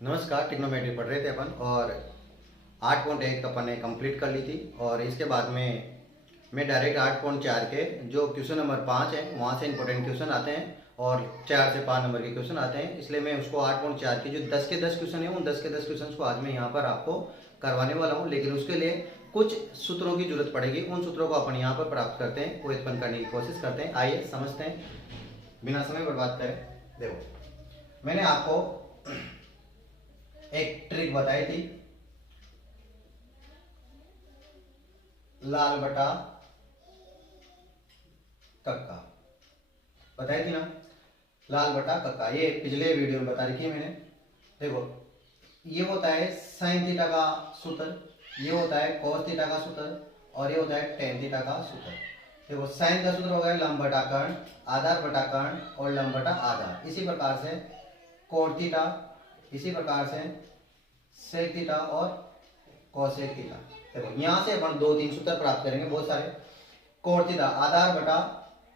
नमस्कार। ट्रिग्नोमेट्री पढ़ रहे थे अपन और 8.1 अपन ने कंप्लीट कर ली थी और इसके बाद में मैं डायरेक्ट 8.4 के जो क्वेश्चन नंबर 5 है वहाँ से इंपॉर्टेंट क्वेश्चन आते हैं और 4 से 5 नंबर के क्वेश्चन आते हैं, इसलिए मैं उसको 8.4 के जो 10 के 10 क्वेश्चन है उन 10 के 10 क्वेश्चन को आज मैं यहाँ पर आपको करवाने वाला हूँ। लेकिन उसके लिए कुछ सूत्रों की जरूरत पड़ेगी, उन सूत्रों को अपन यहाँ पर प्राप्त करते हैं, वो उत्पन्न करने की कोशिश करते हैं। आइए समझते हैं बिना समय बर्बाद करें। देखो, मैंने आपको एक ट्रिक बताई थी, लाल बटा कक्का बताई थी ना, लाल बटा कक्का। ये पिछले वीडियो में बता रखी है मैंने। देखो, ये होता है साइन थीटा का सूत्र, ये होता है कोस थीटा का सूत्र और ये होता है टेन थीटा का सूत्र। देखो, साइन का सूत्र होगा लंब बटा कर्ण, आधार बटा कर्ण और लंब बटा आधार। इसी प्रकार से कोण थीटा, इसी प्रकार से सेक थीटा और कोसेक थीटा। देखो, यहां से अपन 2-3 सूत्र प्राप्त करेंगे बहुत सारे। कोण थीटा आधार बटा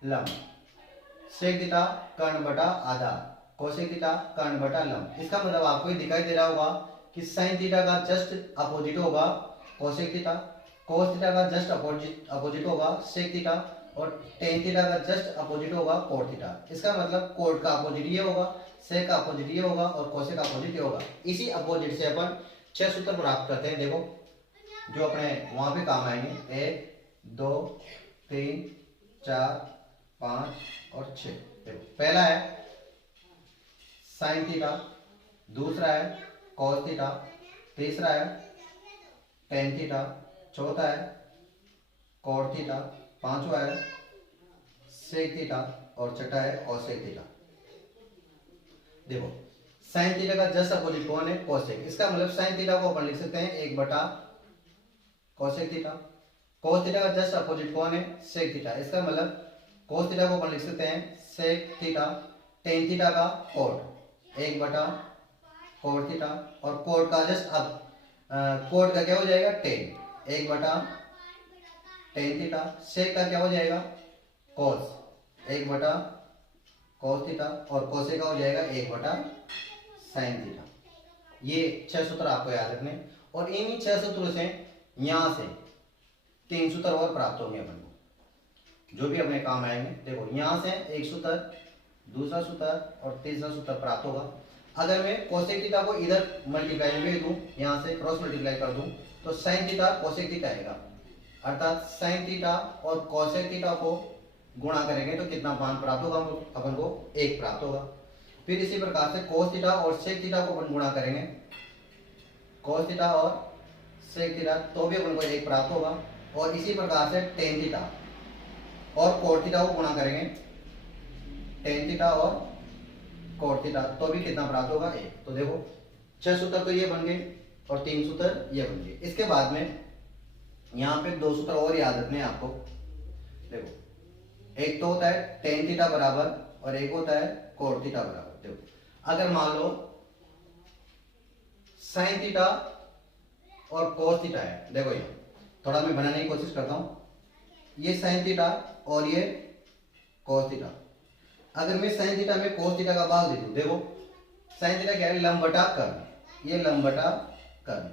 लंब, सेक थीटा कर्ण बटा आधार, कोसेक थीटा कर्ण बटा लंब। इसका मतलब आपको ये दिखाई दे रहा होगा कि साइन थीटा का जस्ट अपोजिट होगा कोसेक थीटा, कोस थीटा का जस्ट अपोजिट होगा सेक थीटा और टेन थीटा का जस्ट अपोजिट होगा कोण थीटा। इसका मतलब कोण का अपोजिट ये होगा, सेक का अपोजिट ये होगा और कोसेक का अपोजिट ये होगा। इसी अपोजिट से अपन 6 सूत्र प्राप्त करते हैं। देखो, जो अपने वहां पे काम आएंगे, 1 2 3 4 5 और 6। देखो, पहला है साइन थीटा, दूसरा है कॉस थीटा, तीसरा है टेन थीटा, चौथा है कॉट थीटा, पांचवा है सेक थीटा और छठा है कोसेक थीटा। देखो, साइन थीटा का जस्ट अपोजिट कौन है? कोसेक। इसका मतलब साइन थीटा को अपन लिख सकते हैं 1 बटा कोसेक थीटा। कोस थीटा का जस्ट अपोजिट कौन है? Sec theta. इसका मतलब कोस थीटा को अपन लिख सकते हैं सेक थीटा। टेन थीटा का कोट 1 बटा कोट थीटा और कोट का जस्ट अब कोट का क्या हो जाएगा? टेन, 1 बटा टेन थीटा। सेक का क्या हो जाएगा? कोस 1 बटा कोस थीटा और कोसे का हो जाएगा 1 बटा साइन थीटा। ये 6 सूत्र आपको याद रखने और इन्हीं 6 सूत्रों से यहां से 3 सूत्र और प्राप्त होंगे अपन को, जो भी अपने काम आएंगे। देखो, यहां से एक सूत्र, दूसरा सूत्र और तीसरा सूत्र प्राप्त होगा। अगर मैं कोसेक थीटा को इधर मल्टीप्लाई में दूं, यहां से क्रॉस मल्टीप्लाई कर दूं, तो साइन थीटा कोसेक थीटा आएगा, अर्थात साइन थीटा और कोसेक थीटा को गुणा करेंगे तो कितना मान प्राप्त होगा? अपन को 1 प्राप्त होगा। फिर इसी प्रकार से कोस थीटा और सेक थीटा को अपन गुणा करेंगे, कोस थीटा और सेक थीटा, तो भी अपन को 1 प्राप्त होगा। और इसी प्रकार से टेन थीटा और कोट थीटा को गुणा करेंगे, टेन थीटा और कोट थीटा, तो भी कितना प्राप्त होगा? 1। तो देखो, 6 सूत्र तो ये बन गए और 3 सूत्र ये बन गए। इसके बाद में यहाँ पे 2 सूत्र और याद रखने हैं आपको। देखो, एक तो होता है टेन थीटा बराबर और एक होता है कोट थीटा बराबर। देखो, अगर मान लो साइन थीटा और कोस थीटा है, देखो ये थोड़ा मैं बनाने की कोशिश करता हूं। ये साइन थीटा और ये कोस थीटा। अगर मैं साइन थीटा में कोस थीटा का भाग दे दूं, देखो साइन थीटा क्या है? लंब बटा कर्ण, ये लंब बटा कर्ण।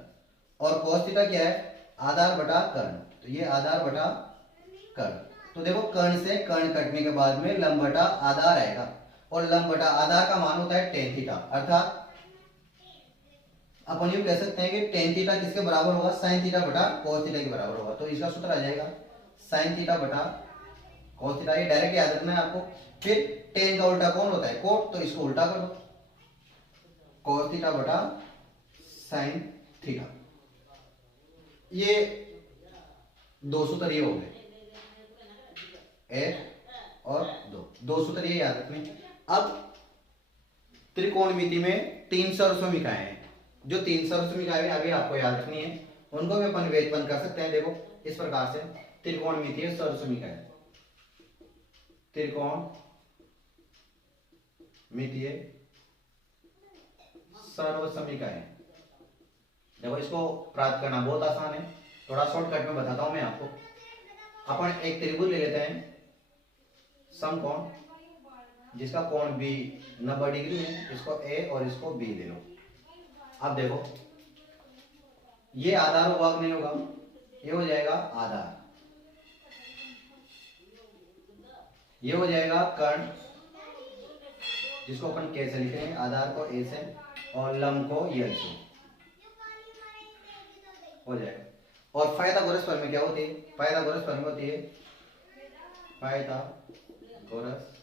और कोस थीटा क्या है? आधार बटा कर्ण, तो ये आधार बटा कर्ण। तो देखो, कर्ण से कर्ण कटने के बाद में लंब बटा आधार आएगा और लंब बटा आधार का मान होता है टेन थीटा। अर्थात अपन ये कह सकते हैं कि टेन थीटा किसके बराबर होगा? साइन थीटा बटा कोस थीटा के बराबर होगा। तो इसका सूत्र आ जाएगा साइन थीटा बटा कोस थीटा। ये डायरेक्ट याद रखना है आपको। फिर टेन का उल्टा कौन होता है? कोट, तो इसको उल्टा कर दो, कोस थीटा बटा साइन थीटा। ये 2 सूत्र ये हो गए, 1 और 2 सूत्र ये याद रखने। अब त्रिकोणमिति में 3 सर्वसमीकाएं हैं, जो 3 सर्वसमीकाएं अभी आपको याद रखनी है, उनको भी अपन व्युत्पन्न कर सकते हैं। देखो, इस प्रकार से त्रिकोणमितीय सर्वसमीकाएं, त्रिकोणमितीय सर्वसमीकाएं। देखो, इसको प्राप्त करना बहुत आसान है, थोड़ा शॉर्टकट में बताता हूं मैं आपको। अपन एक त्रिभुज ले लेते हैं समकोण, जिसका कोण बी 90 डिग्री है, इसको ए और इसको बी ले लो। अब देखो ये आधार भाग नहीं होगा, ये हो जाएगा आधार, ये हो जाएगा कर्ण, जिसको अपन के से लिखे हैं, आधार को ए से और लंब को यल से हो जाएगा। और पाइथागोरस प्रमेय क्या होती है? पाइथागोरस प्रमेय होती है पाइथागोरस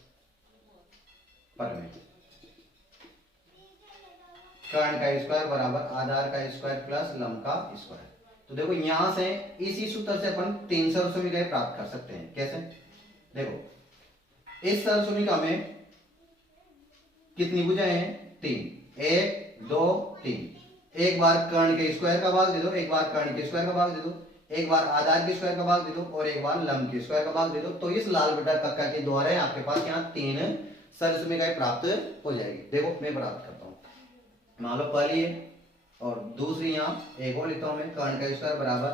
प्रमेय, कर्ण का स्क्वायर बराबर आधार का स्क्वायर प्लस लंब का स्क्वायर। तो देखो यहां से इसी सूत्र से अपन 3 सरसमीकाएं प्राप्त कर सकते हैं। कैसे? देखो इस सरसमीका में कितनी भुजाएं हैं? 3, 1 2 3। एक बार कर्ण के स्क्वायर का भाग दे दो, एक बार कर्ण के स्क्वायर का भाग दे दो, एक बार आधार के स्क्वायर का भाग दे दो और एक बार लंब के स्क्वायर का भाग दे दो। तो इस लाल बटा कक्का के द्वारा आपके पास यहाँ 3 सरसमीकाएं प्राप्त हो जाएगी। देखो मैं प्राप्त करता हूँ, मान लो पहली है और दूसरी यहाँ एक और लिखता हूँ मैं, कर्ण का स्क्वायर बराबर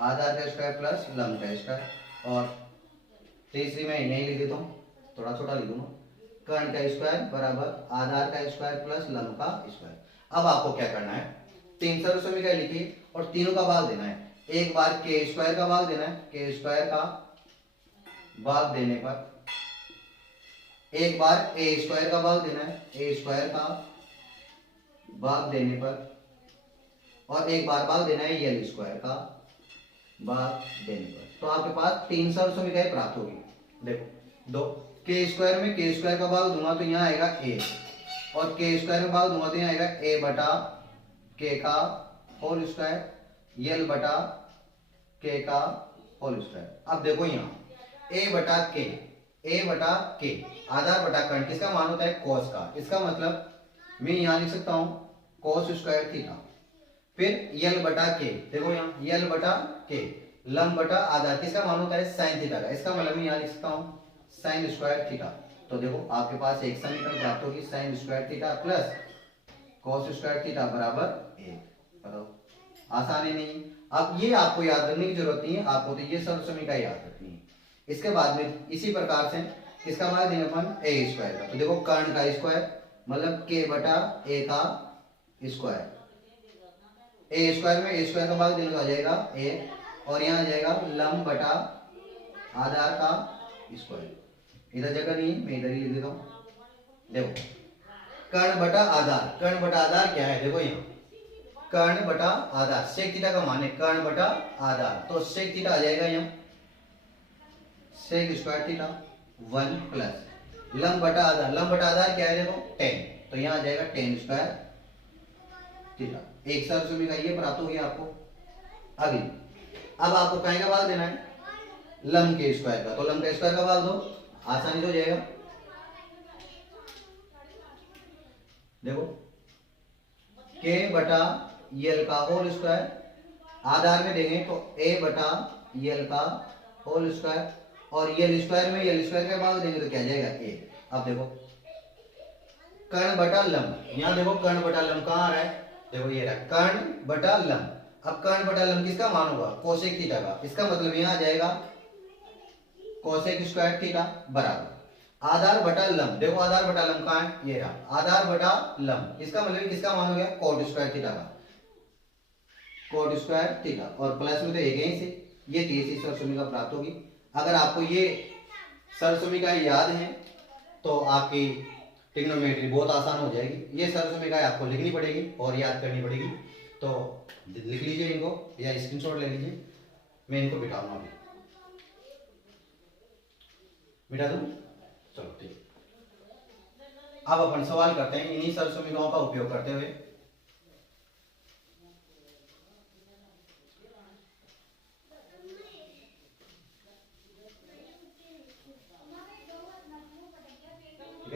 आधार का स्क्वायर प्लस लंब का स्क्वायर, और तीसरी मैं नहीं लिख देता हूँ, थोड़ा छोटा लिख दूंगा, कर्ण का स्क्वायर बराबर आधार का स्क्वायर प्लस लंब का स्क्वायर। अब आपको क्या करना है, 3 सरसमीकाएं लिखी और तीनों का भाग देना है। एक बार के स्क्वायर का भाग देना है, के स्क्वायर का भाग देने पर, एक बार ए स्क्वायर का भाग देना है, ए स्क्वायर का भाग देने पर, और एक बार भाग देना है यल स्क्वायर का भाग देने पर। तो आपके पास 3 सरसमीकाएं प्राप्त होगी। देखो दो के स्क्वायर में के स्क्वायर का भाग दूंगा तो यहाँ आएगा ए, और के स्क्वायर में भाग दूंगा तो यहाँ आएगा ए बटा के का होल स्क्वायर, यल बटा के का होल स्क्वायर। अब देखो यहाँ ए बटा के, ए बटा के आधार बटा कर्ण किसका मान होता है? कोस का। इसका मतलब मैं यहाँ लिख सकता हूँ कोस स्क्वायर थीटा, फिर यल बटा के, देखो यहाँ यल बटा के, लंब बटा आधार किसका मान होता है? साइन थीटा का। इसका मतलब मैं यहाँ लिख सकता हूँ साइन स्क्वायर थीटा। तो देखो आपके पास एक समीकरण प्राप्त होगी, sign square theta plus cos square theta बराबर 1। बताओ आसान है नहीं? अब ये आपको याद रखने की जरूरत नहीं है, आपको तो ये सरसमीका याद रखनी है। इसके बाद में इसी प्रकार से किसका भाग देंगे अपन? ए स्क्वायर का। तो देखो कर्ण का स्क्वायर मतलब के बटा ए का स्क्वायर, ए स्क्वायर में ए स्क्वायर का भाग देने को आ जाएगा ए, और यहाँ आ जाएगा लंब बटा आधार का स्क्वायर। इधर जगह नहीं है, मैं इधर ही लिख देता हूँ। देखो कर्ण बटा आधार, कर्ण बटा आधार क्या है? देखो यहाँ कर्ण बटा आधार, सेक थीटा का मान है कर्ण बटा आधार, तो सेक थीटा आ जाएगा यहाँ सेक स्क्वायर थीटा 1 प्लस लंब बटा आधार, लंब बटा आधार क्या है? देखो 10, तो यहाँ आ जाएगा 10 स्क्वायर थीटा। एक सरसमीका ये प्राप्त हो गया आपको। अभी अब आपको कहीं का भाग देना है? लंब के स्क्वायर का। तो लंब का स्क्वायर का भाग दो, आसानी से हो जाएगा। देखो के बटा यल का होल स्क्वायर, आधार में देंगे तो ए बटा यल का होल स्क्वायर, और यल स्क्वायर में यल स्क्वायर का भाग देंगे तो क्या जाएगा? ए। अब देखो कर्ण बटा लंब, यहाँ देखो कर्ण बटा लंब कहाँ आ रहा है? देखो ये रहा कर्ण बटा लंब। अब कर्ण बटा लंब किसका मान होगा? कोसेक थीटा का। इसका मतलब यहाँ आ जाएगा कोसेक स्क्वायर थीटा बराबर आधार बटा लंब। देखो आधार बटा लंब कहाँ है? ये रहा आधार बटा लंब। इसका मतलब किसका मान हो गया? कोट स्क्वायर थीटा का, कोट स्क्वायर थीटा, और प्लस में तो एक यहीं से ये तीसरी सरसमीका प्राप्त होगी। अगर आपको ये सरसमीका याद है तो आपकी ट्रिग्नोमेट्री बहुत आसान हो जाएगी। ये सरसमीकाएं आपको लिखनी पड़ेगी और याद करनी पड़ेगी, तो लिख लीजिए इनको या स्क्रीनशॉट ले लीजिए। मैं इनको बिठाऊंगा अभी, बिठा दूं? चलो ठीक। अब अपन सवाल करते हैं इन्हीं सरसमीकाओं का उपयोग करते हुए।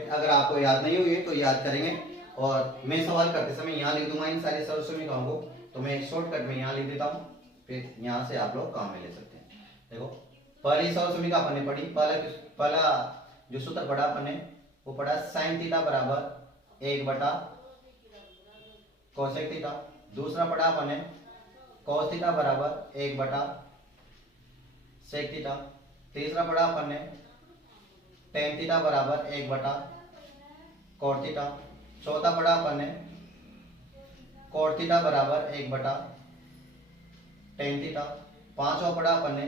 अगर आपको याद नहीं हुई तो याद करेंगे, और मैं सवाल करते समय यहाँ लिख दूंगा इन सारे सरसमीकाओं को। तो मैं शॉर्टकट में यहाँ लिख देता हूँ, फिर यहाँ से आप लोग काम में ले सकते हैं। देखो पहली सरसमीका अपन ने पढ़ी, पहला जो सूत्र पढ़ा अपन ने वो पढ़ा साइन थीटा बराबर 1 बटा कोसेक थीटा। दूसरा पढ़ा अपन ने कॉस थीटा बराबर 1 बटा सेक थीटा। तीसरा पढ़ा अपन ने टेन थीटा बराबर 1 बटा कॉट थीटा। चौथा पढ़ा अपन ने कोट थीटा बराबर 1/tan थीटा। पांचवा पढ़ा अपन ने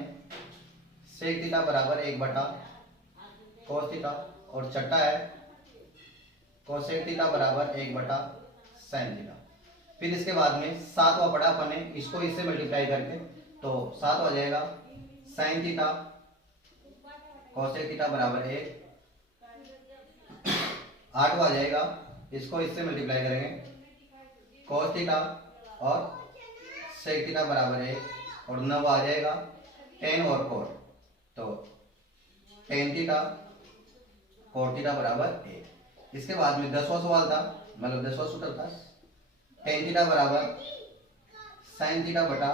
सेक थीटा बराबर 1/cos थीटा। और छठा है कोसेक थीटा बराबर 1/sin थीटा। फिर इसके बाद में सातवां पढ़ा अपन ने, इसको इससे मल्टीप्लाई करके तो 7 हो जाएगा sin थीटा कोसेक थीटा बराबर 1। 8 आ जाएगा, इसको इससे मल्टीप्लाई करेंगे cos थीटा और sec थीटा बराबर 1। और 9 आ जाएगा tan और cot, तो tan थीटा cot थीटा बराबर 1। इसके बाद में 10वां सवाल था, मतलब 10वां सूत्र था, tan थीटा बराबर sin थीटा बटा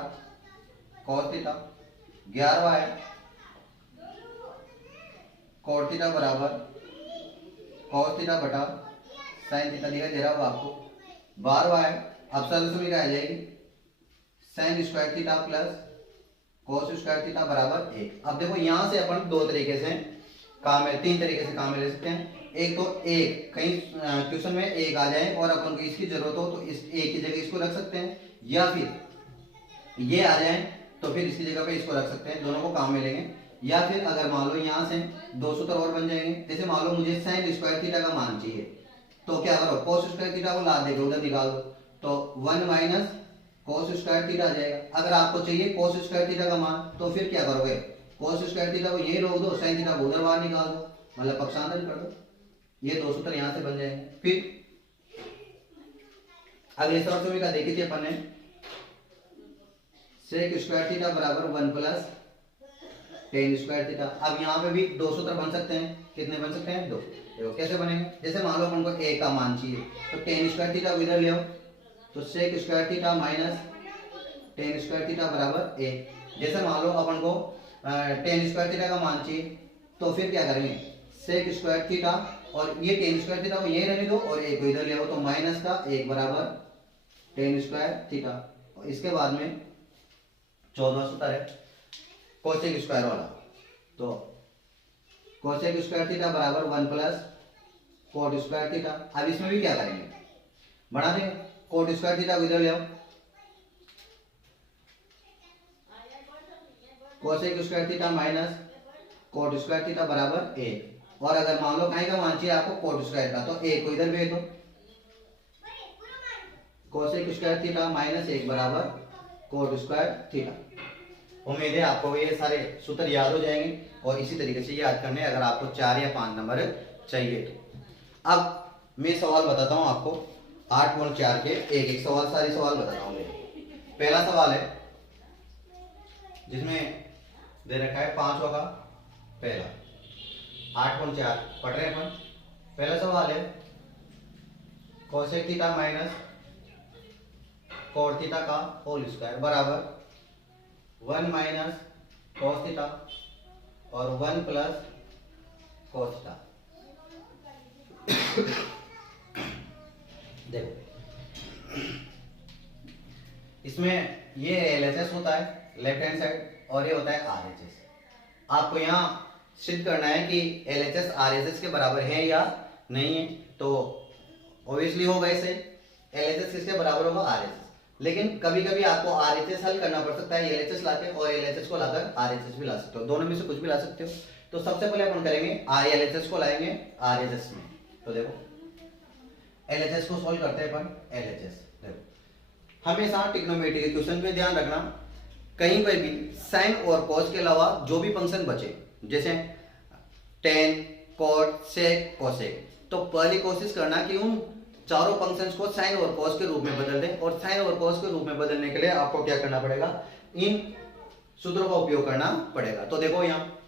cos थीटा। 11वां है cot थीटा बराबर cos थीटा बटा sin थीटा, दिखाई दे रहा होगा आपको। 12वां है, अब सॉल्यूशन क्या आ जाएगी, sin square theta plus cos square theta बराबर 1। अब देखो यहां से अपन दो तरीके से काम में, तीन तरीके से काम में ले सकते हैं। एक तो एक कहीं ट्यूशन में एक आ जाए और अपन को इसकी जरूरत हो तो इस एक की जगह इसको रख सकते हैं, या फिर ये आ जाए तो फिर इसकी जगह पे इसको रख सकते हैं, दोनों को काम में लेंगे। या फिर अगर मान लो यहाँ से दो सूत्र और बन जाएंगे, जैसे मान लो मुझे sin स्क्वायर थीटा का मान चाहिए, तो क्या करो cos स्क्वायर थीटा को ला देंगे उधर निकाल दो, तो 1 माइनस cos स्क्वायर थीटा आ जाएगा। अगर आपको चाहिए cos स्क्वायर थीटा का मान तो फिर क्या करोगे, cos स्क्वायर थीटा को ये रोक दो, sin थीटा को उधर बाहर निकाल दो, मतलब पक्षांतर कर दो, ये दो सूत्र यहाँ से बन जाएंगे। फिर अगले सूत्र का देखी थी अपन ने, sec स्क्वायर थीटा बराबर 1 प्लस tan स्क्वायर थीटा। अब यहाँ पे भी दो सूत्र बन सकते हैं, कितने बन सकते हैं, दो। देखो कैसे बनेंगे, जैसे मान लो अपन को a का मान चाहिए तो tan स्क्वायर थीटा इधर ले आओ, तो sec square theta minus tan square theta बराबर a। जैसे मान लो अपन को tan स्क्वायर थीटा का मान चाहिए तो फिर क्या करेंगे, sec स्क्वायर थीटा और ये tan स्क्वायर थीटा को यही रहने दो और a को इधर ले आओ, तो माइनस का 1 बराबर tan स्क्वायर थीटा। और इसके बाद में 14वां सूत्र है कोसेक स्क्वायर वाला, तो कोसेक स्क्वायर थीटा बराबर 1 प्लस कोट स्क्वायर थीटा। अब इसमें भी क्या करेंगे, बढ़ा देंगे, कोट स्क्वायर थीटा को इधर ले आओ, cosec square theta minus cot square theta बराबर 1। और अगर मान लो कहीं का मान चाहिए आपको कोट स्क्वायर का, तो 1 को इधर भेज दो, कोसेक स्क्वायर थीटा माइनस 1 बराबर कोट स्क्वायर थीटा। उम्मीद है आपको ये सारे सूत्र याद हो जाएंगे और इसी तरीके से याद करने अगर आपको 4 या 5 नंबर चाहिए तो। अब मैं सवाल बताता हूं आपको 8.4 के एक एक सवाल, सारे सवाल बताता हूं। पहला सवाल है जिसमें दे रखा है 5वां का पहला 8.4 पढ़ रहे हैं अपन। पहला सवाल है cosec theta minus cot theta का होल स्क्वायर बराबर 1 माइनस cos थीटा और 1 प्लस cos थीटा। देखो इसमें ये LHS होता है लेफ्ट हैंड साइड और ये होता है RHS। आपको यहाँ सिद्ध करना है कि LHS RHS के बराबर है या नहीं है, तो ऑब्वियसली होगा इसे, LHS किसके बराबर होगा, RHS। लेकिन कभी कभी आपको RHS हल करना पड़ सकता है LHS लाके, और LHS को लाकर RHS भी ला सकते हो, दोनों में से कुछ भी ला सकते हो। तो सबसे पहले अपन करेंगे LHS को लाएंगे RHS में। तो देखो LHS को सॉल्व करते हैं अपन LHS। देखो हमेशा ट्रिग्नोमेट्री के क्वेश्चन पे ध्यान रखना, कहीं पर भी साइन और कॉस के अलावा जो भी फंक्शन बचे, जैसे tan, cot, sec, cosec, तो पहली कोशिश करना कि उन चारों फंक्शंस को साइन और कॉस के रूप में बदल दें। और साइन और कॉस के रूप में बदलने के लिए आपको क्या करना पड़ेगा, इन सूत्रों का उपयोग करना पड़ेगा। तो देखो यहाँ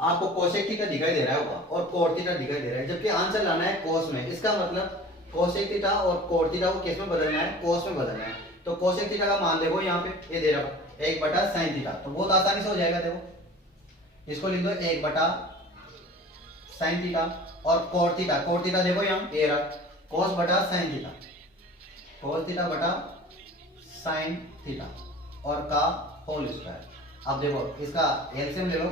आपको कोसेक थीटा दिखाई दे रहा होगा और कोट थीटा दिखाई दे रहा है, जबकि आंसर लाना है कॉस में। इसका मतलब कोसेक थीटा और कोट थीटा को किस में बदलना है, कॉस में बदलना है। तो कोसेक थीटा का मान देखो यहाँ पे ये दे रहा है 1/sin थीटा, तो बहुत आसानी से हो जाएगा। देखो इसको लिख दो 1/sin थीटा। और कोट थीटा देखो यहाँ ये रहा cos बटा sin थीटा, cos थीटा बटा sin थीटा और का होल स्क्वायर। अब देखो इसका एलसीएम ले लो,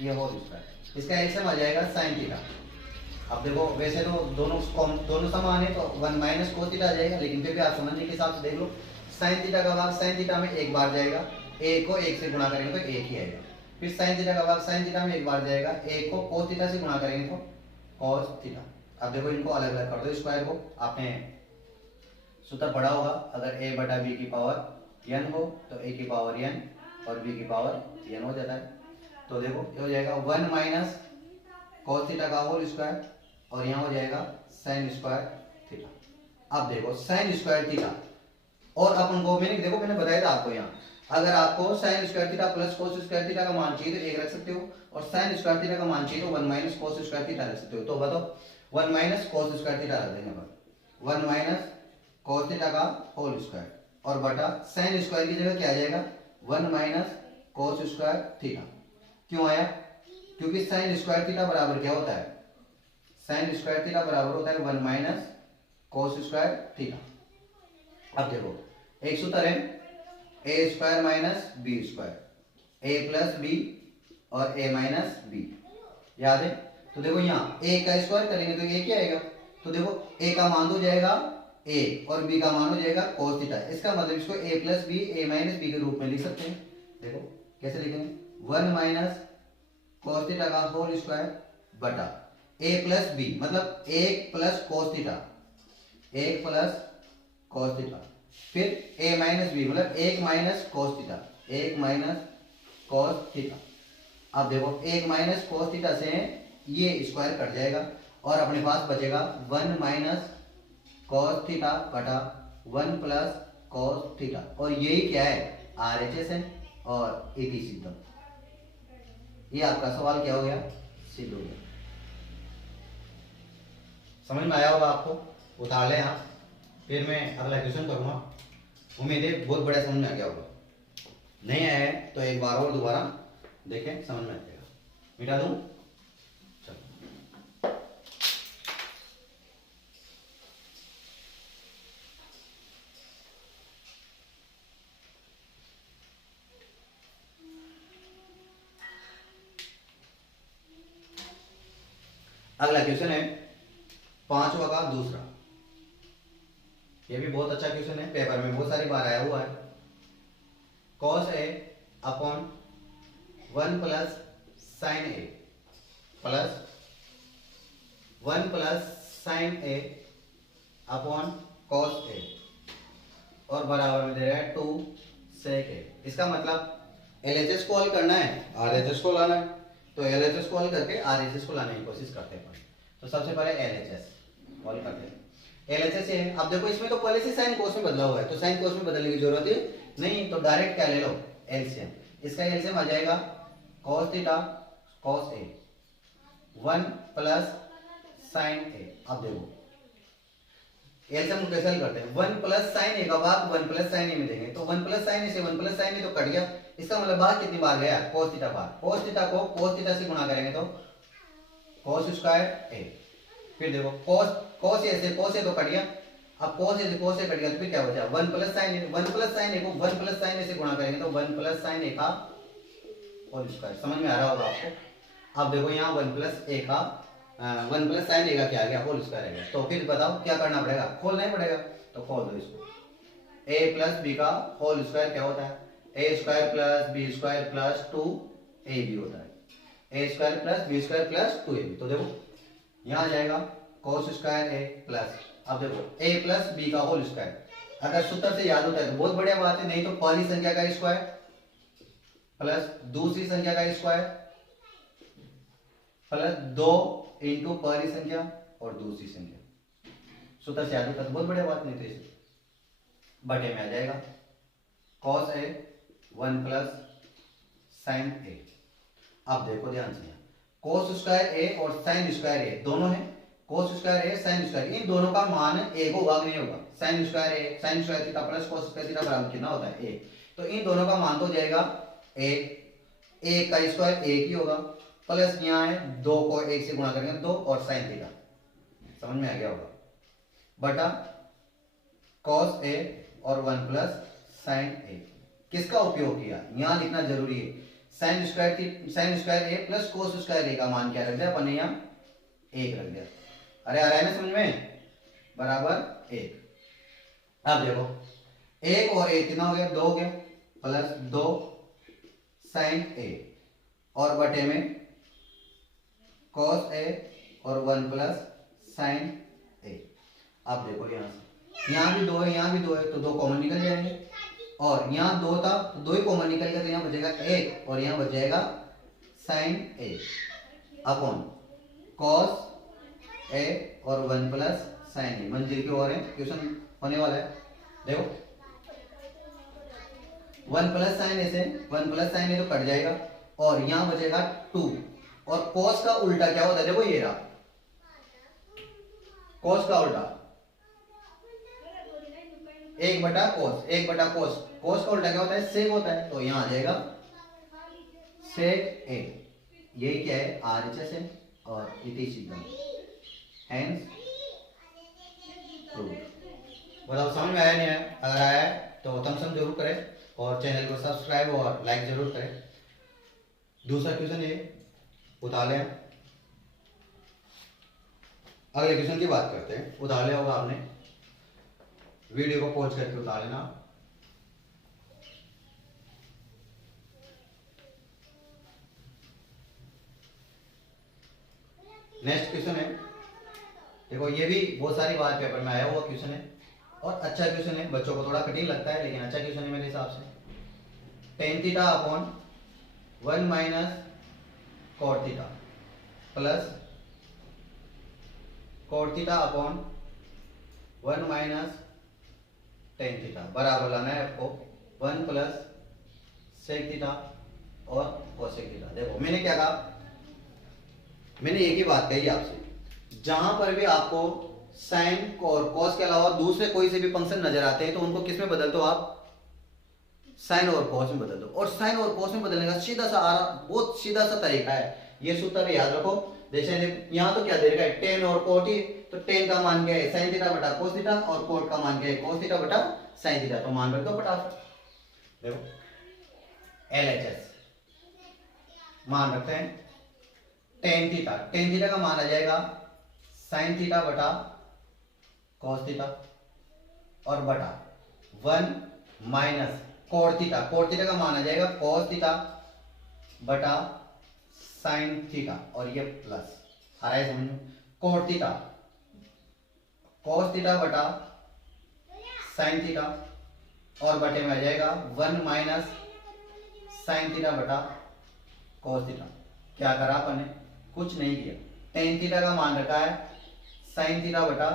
ये होल स्क्वायर, इसका एलसीएम आ जाएगा sin थीटा। अब देखो वैसे तो दोनों समान है तो 1 माइनस कोस थीटा आ जाएगा, लेकिन फिर भी आप समझने के हिसाब से देख लो, साइन थीटा का भाग साइन थीटा में एक बार जाएगा, एक को एक से गुणा करेंगे तो एक ही आएगा। फिर साइन थीटा का भाग साइन थीटा में एक बार जाएगा, एक को कोस थीटा से गुणा करेंगे तो कॉस थीटा। अब देखो इनको अलग अलग कर दो, स्क्वायर को आपने सूत्र पढ़ा होगा, अगर a बटा b की पावर n हो तो a की पावर n और b की पावर n हो जाता है। तो देखो ये हो जाएगा 1 माइनस कॉस थीटा का होल स्क्वायर और यहाँ हो जाएगा साइन स्क्वायर थीटा। अब देखो साइन स्क्वायर थीटा और अपन को देखो मैंने बताया था आपको, यहाँ अगर आपको sign square theta plus cos square theta का मान चाहिए तो एक रख सकते हो, और साइन स्क्वायर थीटा का मान चाहिए तो 1 माइनस कोस स्क्वायर थीटा रख सकते हो। तो बताओ 1 माइनस कोस स्क्वायर थीटा रख देंगे पर 1 माइनस कोस थीटा का होल स्क्वायर और बटा साइन स्क्वायर की जगह क्या आ जाएगा 1 माइनस कोस स्क्वायर थीटा। क्यों आया? क्योंकि साइन स्क्वायर थीटा बराबर क्या होता है, साइन स्क्वायर थीटा बराबर होता है 1 माइनस कोस स्क्वायर थीटा। अब देखो एक सूत्र है ए स्क्वायर माइनस बी स्क्वायर, ए प्लस बी और ए माइनस बी, याद है? तो देखो यहाँ ए का स्क्वायर करेंगे तो ये क्या आएगा, तो देखो ए का मान हो जाएगा ए और बी का मान हो जाएगा cos थीटा। इसका मतलब इसको a plus B A minus B के रूप में लिख सकते हैं। देखो कैसे लिखेंगे, 1 माइनस cos थीटा का होल स्क्वायर बटा a प्लस बी, मतलब 1 plus cos theta, 1 plus cos theta, फिर a माइनस बी मतलब 1 minus cos theta, 1 minus cos theta. अब देखो 1 माइनस cos थीटा से ये स्क्वायर कट जाएगा और अपने पास बचेगा 1 माइनस cos थीटा बटा 1 प्लस cos थीटा, और यही क्या है RHS है और एक ही सिद्ध। ये आपका सवाल क्या हो गया, सिद्ध हो गया। समझ में आया होगा आपको, उतार लें आप, फिर मैं अगला क्वेश्चन करूंगा। उम्मीद है बहुत बड़ा समझ में आ गया होगा, नहीं आया है तो एक बार और दोबारा देखें, समझ में आ जाएगा। मिटा दूं, अगला क्वेश्चन है 5वां का दूसरा। ये भी बहुत अच्छा क्वेश्चन है, पेपर में बहुत सारी बार आया हुआ है। cos a upon 1 plus sine a plus 1 plus sine a upon cos a और बराबर में दे रहा है 2 sec a। इसका मतलब LHS को हल करना है, RHS को लाना है, तो LHS को हल करके RHS को लाने की कोशिश करते हैं। तो सबसे पहले LHS हल करते हैं। LHS है, अब देखो इसमें तो पहले से साइन कोस में बदला हुआ है, तो साइन कोस में बदलने की जरूरत है नहीं, तो डायरेक्ट क्या ले लो एलसीएम। इसका एलसीएम आ जाएगा cos theta cos a 1 plus sine a। अब देखो एलसीएम कैसे हल करते हैं, 1 प्लस साइन a का भाग 1 प्लस साइन a में देंगे, तो 1 प्लस साइन a से 1 प्लस साइन a तो कट गया। इसका मतलब भाग कितनी बार गया, cos थीटा बार। cos थीटा को cos थीटा से गुणा करेंगे तो cos स्क्वायर a। फिर देखो cos a से cos a तो कट गया, अब cos a से cos a कट गया तो फिर क्या बचा 1 plus sine a। 1 plus sine a को 1 प्लस साइन a से गुणा करेंगे तो 1 प्लस साइन a का होल स्क्वायर। समझ में आ रहा होगा आपको। अब देखो यहाँ 1 प्लस साइन a का क्या आ गया, होल स्क्वायर आ गया। तो फिर बताओ क्या करना पड़ेगा, खोलना ही पड़ेगा, तो खोल दो इसको। a प्लस बी का होल स्क्वायर क्या होता है, a square plus B square plus 2ab होता है, a square plus B square plus 2ab। तो देखो यहाँ आ जाएगा cos स्क्वायर a प्लस, अब देखो a प्लस बी का होल स्क्वायर, अगर सूत्र से याद होता है तो बहुत बढ़िया बात है, नहीं तो पहली संख्या का स्क्वायर प्लस दूसरी संख्या का स्क्वायर प्लस 2 इंटू पहली संख्या और दूसरी संख्या। सूत्र से याद होता है तो बहुत बढ़िया बात, नहीं तो इसे बटे में आ जाएगा cos a 1 plus sine a। अब देखो ध्यान से, cos स्क्वायर a और साइन स्क्वायर a दोनों है, cos square a sine square, इन दोनों का मान a को भाग नहीं होगा। Sine square theta plus cos square theta बराबर कितना होता है a, तो इन दोनों का मान तो जाएगा a का स्क्वायर a ही होगा, प्लस यहाँ है 2 को 1 से गुणा करेंगे 2 और साइन थीटा, समझ में आ गया होगा, बटा cos a और 1 प्लस साइन a। किसका उपयोग किया यहाँ लिखना जरूरी है, sign square a plus cos square a का मान क्या रख दिया अपन ने, यहाँ 1 रख दिया। अरे आ रहा है ना समझ में, बराबर 1। अब देखो 1 और 1 कितना हो गया, 2 हो गया, प्लस 2 साइन ए और बटे में कॉस ए और 1 प्लस साइन ए। अब देखो यहाँ भी 2 है, यहाँ भी 2 है, तो 2 कॉमन निकल जाएंगे, और यहाँ 2 था तो 2 ही कॉमन निकल गया, तो यहाँ बचेगा 1 और यहाँ बच जाएगा साइन ए अपॉन कॉस ए और 1 प्लस साइन ए। मंजिल की ओर है, क्वेश्चन होने वाला है। देखो 1 प्लस साइन ए से 1 प्लस साइन ए तो कट जाएगा, और यहाँ बचेगा 2, और कॉस का उल्टा क्या होता है, देखो ये रहा कॉस का उल्टा 1 बटा कॉस, 1 बटा कॉस, कॉस का उल्टा क्या होता है, सेक होता है, तो यहाँ आ जाएगा सेक ए। यही क्या है, RHS है और it is equal hence true. बताओ समझ में आया नहीं आया? अगर आया है तो थम्स अप जरूर करें और चैनल को सब्सक्राइब और लाइक जरूर करें। दूसरा क्वेश्चन ये उठा लें, अगले क्वेश्चन की बात करते हैं। उठा लिया होगा आपने, वीडियो को पॉज करके उठा लेना। नेक्स्ट क्वेश्चन है, देखो ये भी बहुत सारी बार पेपर में आया हुआ क्वेश्चन है और अच्छा क्वेश्चन है, बच्चों को थोड़ा कठिन लगता है लेकिन अच्छा क्वेश्चन है मेरे हिसाब से। Tan theta upon 1 minus cot theta plus cot theta upon 1 minus tan theta बराबर लाना है आपको 1 प्लस सेक थीटा और कोसेक थीटा। देखो मैंने क्या कहा, मैंने एक ही बात कही आपसे, जहां पर भी आपको साइन और कॉस के अलावा दूसरे कोई से भी फंक्शन नजर आते हैं तो उनको किस में बदल दो आप, साइन और कॉस में बदल दो। और साइन और कॉस में बदलने का सीधा सा बहुत सीधा सा तरीका है, ये सूत्र याद रखो। जैसे यहाँ तो क्या दे रखा है, टेन और कोट ही, तो टेन का मान क्या है, साइन थीटा बटा कोस थीटा, और कोट का मान क्या है, कोस थीटा बटा साइन थीटा, तो मान रख दो फटाफट। देखो LHS मान रखते हैं, टेन थीटा का मान आ जाएगा साइन थीटा बटा कॉस थीटा और बटा 1 माइनस कोट थीटा का मान आ जाएगा कॉस थीटा बटा साइन थीटा, और ये प्लस आ रहा है समझ में, कोट थीटा कॉस थीटा बटा साइन थीटा और बटे में आ जाएगा 1 माइनस साइन थीटा बटा कॉस थीटा। क्या करा अपन ने, कुछ नहीं किया, टेन थीटा का मान रखा है साइन थीटा बटा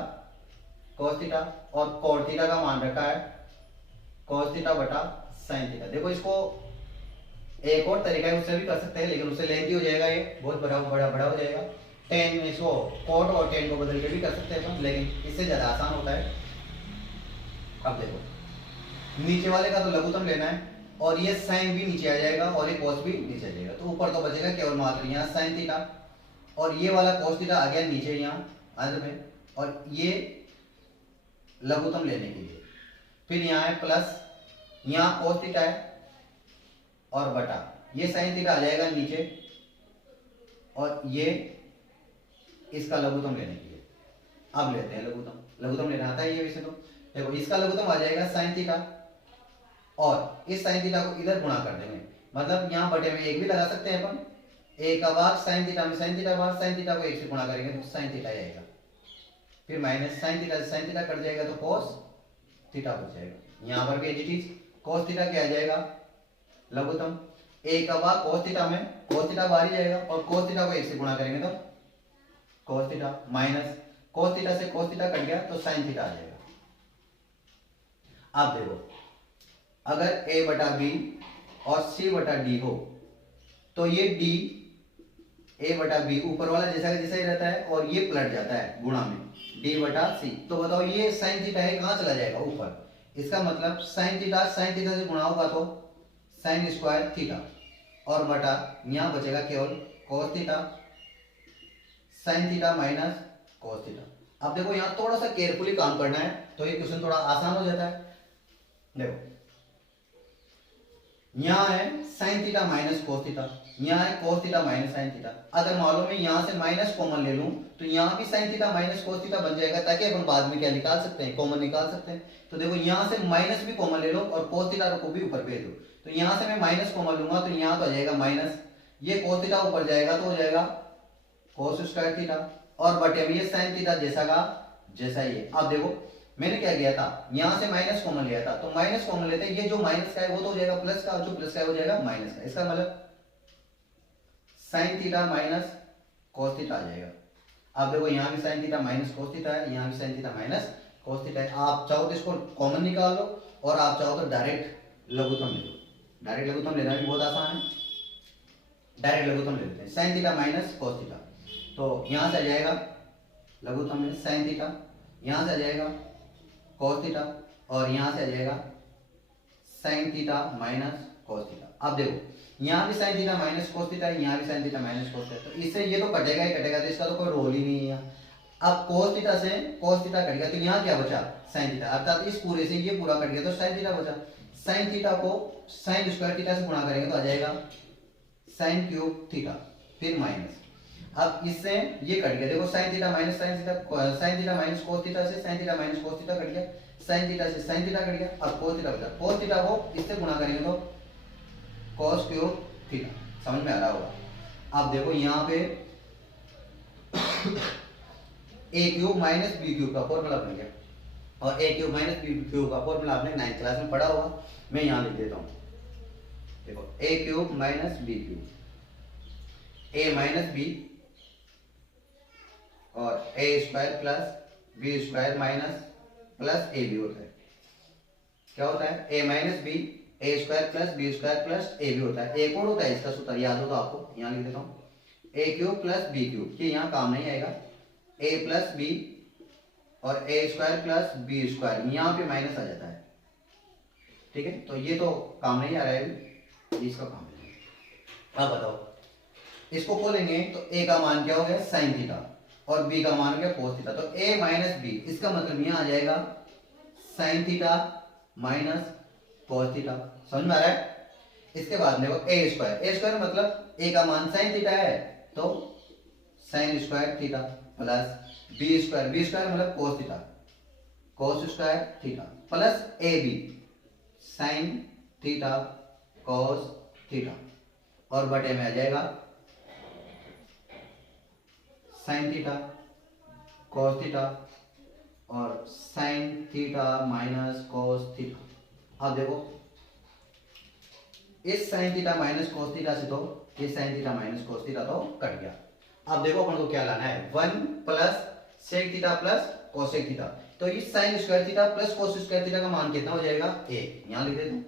कॉस थीटा और कोट थीटा का मान रखा है कॉस थीटा बटा साइन थीटा। देखो इसको एक और तरीका है, उससे भी कर सकते हैं लेकिन उससे लेंथी हो जाएगा, ये बहुत बड़ा हो जाएगा। टेन इसको कोट और टेन को बदल के भी कर सकते हैं लेकिन इससे ज्यादा आसान होता है। अब देखो नीचे वाले का तो लघुत्तम लेना है, और ये साइन भी नीचे आ जाएगा और ये कॉस भी नीचे आ जाएगा, तो ऊपर तो बचेगा केवल मात्र यहाँ साइन थीटा, और ये वाला कॉस थीटा आ गया नीचे यहाँ अंत में, और ये लघुत्तम लेने के लिए फिर यहाँ है प्लस, यहाँ कॉस थीटा है और बटा ये साइन थीटा आ जाएगा नीचे, और ये इसका लघुत्तम लेने के लिए। अब लेते हैं लघुत्तम लेना आता है ये वैसे तो। देखो इसका लघुत्तम आ जाएगा साइन थीटा, और इस साइन थीटा को इधर गुणा कर देंगे, मतलब यहाँ बटे में एक भी लगा सकते हैं अपन, एक का भाग साइन थीटा में साइन थीटा भाग साइन थीटा को एक से गुणा करेंगे तो साइन थीटा आएगा, फिर माइनस साइन थीटा से साइन थीटा कट जाएगा तो कॉस थीटा बच जाएगा। यहाँ पर भी एडिटिव कॉस थीटा क्या आ जाएगा, लघुत्तम, एक का भाग कॉस थीटा में कॉस थीटा बाहर ही जाएगा, और कॉस थीटा को एक से गुणा करेंगे तो cos theta, minus cos theta से कॉस थीटा कट गया तो साइन थीटा आ जाएगा। अब देखो अगर a बटा बी और c बटा डी हो तो ये d a बटा बी ऊपर वाला जैसा का जैसा ही रहता है और ये पलट जाता है गुणा में d बटा c। तो बताओ ये साइन थीटा है कहां चला जाएगा ऊपर, इसका मतलब साइन थीटा से गुणा होगा तो साइन स्क्वायर थीटा, और बटा यहां बचेगा केवल cos theta sine theta minus cos theta. अब देखो यहां थोड़ा सा केयरफुली काम करना है तो ये क्वेश्चन थोड़ा आसान हो जाता है। देखो यहां है sign theta minus cos theta, यहाँ है cos theta minus sin theta. अगर मालूम है यहाँ से माइनस कॉमन ले लूं तो यहाँ भी sin theta minus cos theta बन जाएगा, ताकि अपन बाद में क्या निकाल सकते हैं, कॉमन निकाल सकते हैं। तो देखो यहाँ से माइनस भी कॉमन ले लो और cos थीटा को भी ऊपर भेज दो, तो यहाँ से मैं माइनस कॉमन लूंगा तो यहाँ तो आ जाएगा माइनस, ये cos थीटा ऊपर जाएगा तो हो जाएगा cos स्क्वायर थीटा, और बटे में ये sin थीटा जैसा का जैसा ये। अब देखो मैंने क्या किया था, यहाँ से माइनस कॉमन लिया था, तो माइनस कॉमन लेते हैं, ये जो माइनस का है वो तो हो जाएगा प्लस का, जो प्लस का है हो जाएगा माइनस का। इसका मतलब sin theta minus cos theta आ जाएगा। अब देखो यहाँ भी sin theta minus cos theta है, यहाँ भी sin theta minus cos theta है। आप चाहो तो इसको कॉमन निकाल लो और आप चाहो तो डायरेक्ट लघुत्तम ले लो। डायरेक्ट लघुत्तम लेना भी बहुत आसान है, डायरेक्ट लघुत्तम ले लेते हैं। sin theta minus cos theta, तो यहाँ से आ जाएगा लघुत्तम में sin थीटा, यहाँ से आ जाएगा cos थीटा और यहाँ से आ जाएगा sin theta minus cos theta. अब देखो यहाँ भी sin theta minus cos theta है, यहाँ भी sin theta minus cos theta, तो इससे ये तो कटेगा ही कटेगा, तो इसका तो कोई रोल ही नहीं है। अब cos थीटा से cos थीटा कट गया तो यहाँ क्या बचा, sin थीटा, अर्थात इस पूरे से ये पूरा कट गया तो sin थीटा बचा। sin थीटा को sin स्क्वायर थीटा से गुणा करेंगे तो आ जाएगा sin क्यूब थीटा, फिर माइनस। अब इससे ये कट गया, देखो sin theta minus sin theta, sin theta minus cos theta से sin theta minus cos theta cut गया, sin थीटा से sin थीटा कट गया, अब cos थीटा बचा। cos थीटा को इससे गुणा करेंगे तो cos क्यूब थीटा, समझ में आ रहा होगा। अब देखो यहाँ पे a cube minus B cube का फॉर्मूला बन गया, और a cube minus B cube का फॉर्मूला आपने 9th क्लास में पढ़ा होगा, मैं यहाँ लिख देता हूँ। देखो a cube minus B cube, a minus B और a square plus B square minus plus A B होता है। क्या होता है, a minus B A square plus B square plus A B होता है। एक और होता है इसका सूत्र, याद हो तो आपको, यहाँ लिख देता हूँ a cube plus B cube, ये यहाँ काम नहीं आएगा, a प्लस बी और a square plus B square, यहाँ पे माइनस आ जाता है, ठीक है, तो ये तो काम नहीं आ रहा है, इसका काम नहीं। अब बताओ इसको खोलेंगे तो a का मान क्या हो गया sin थीटा और b का मान हो गया cos थीटा, तो a माइनस बी, इसका मतलब यहाँ आ जाएगा sin theta minus cos theta, समझ में आ रहा है। इसके बाद देखो a स्क्वायर मतलब a का मान sin थीटा है तो sin square theta plus B square मतलब cos theta, cos square theta plus A B sin theta cos theta, और बटे में आ जाएगा sin थीटा cos थीटा और sin theta minus cos theta. अब देखो इस sin theta minus cos theta से तो ये sin theta minus cos theta तो कट गया। अब देखो अपन को क्या लाना है, 1 plus sec theta plus cosec theta, तो इस sin square theta plus cos square theta का मान कितना हो जाएगा, a, यहां लिख देता हूं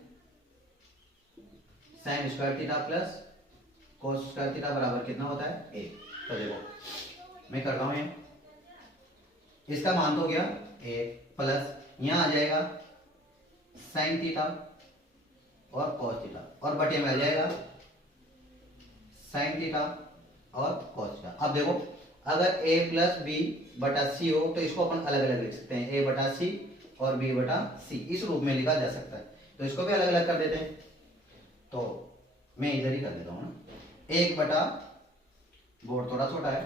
sin square theta plus cos square theta बराबर कितना होता है, a। तो देखो मैं कर रहा हूं, इसका मान तो गया a प्लस यहां आ जाएगा sin थीटा और cos थीटा, और बटे में आ जाएगा sin थीटा और cos थीटा। अब देखो अगर a प्लस बी बटा सी हो तो इसको अपन अलग अलग लिख सकते हैं, a बटा सी और b बटा सी, इस रूप में लिखा जा सकता है, तो इसको भी अलग अलग कर देते हैं। तो मैं इधर ही कर देता हूँ ना, 1 बटा, बोर्ड थोड़ा छोटा है,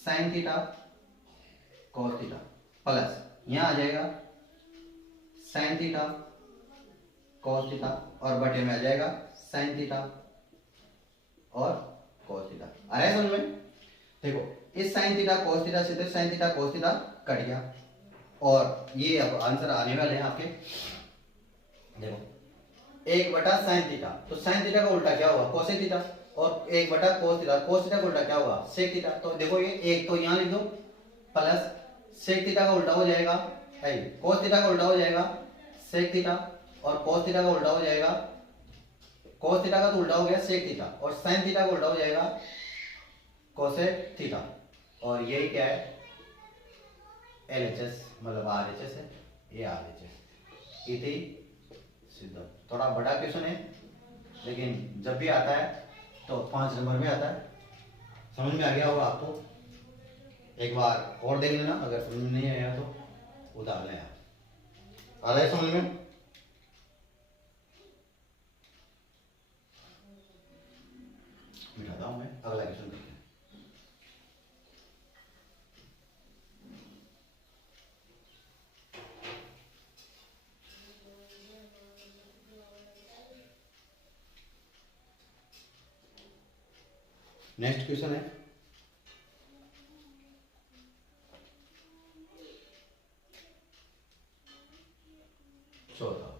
sin theta cos theta plus यहाँ आ जाएगा sin थीटा cos थीटा, और बटे में आ जाएगा sin थीटा और cos थीटा। आ रहा है समझ में। देखो इस sin थीटा cos थीटा से तो sin theta cos theta cut गया, और ये अब आंसर आने वाले हैं आपके। देखो 1 बटा sin थीटा, तो sin थीटा का उल्टा क्या होगा cosec थीटा, और 1 बटा cos थीटा का उल्टा क्या होगा sec थीटा। तो देखो ये एक तो यहाँ लिख दो प्लस sec थीटा का उल्टा हो जाएगा, cos थीटा का उल्टा हो जाएगा sec थीटा, और cos थीटा का उल्टा हो जाएगा, cos थीटा का तो उल्टा हो गया sec थीटा, और sin थीटा का उल्टा हो जाएगा cosec थीटा, और यही क्या है LHS मतलब RHS है, ये RHS इति सिद्ध। थोड़ा बड़ा क्वेश्चन है लेकिन जब भी आता है तो 5 नंबर में आता है, समझ में आ गया होगा आपको। एक बार और देख लेना, अगर समझ में नहीं आया तो उतार लें। आ रहा है समझ में। जाता हूं मैं, अगला क्वेश्चन करते हैं। नेक्स्ट क्वेश्चन है चौथा,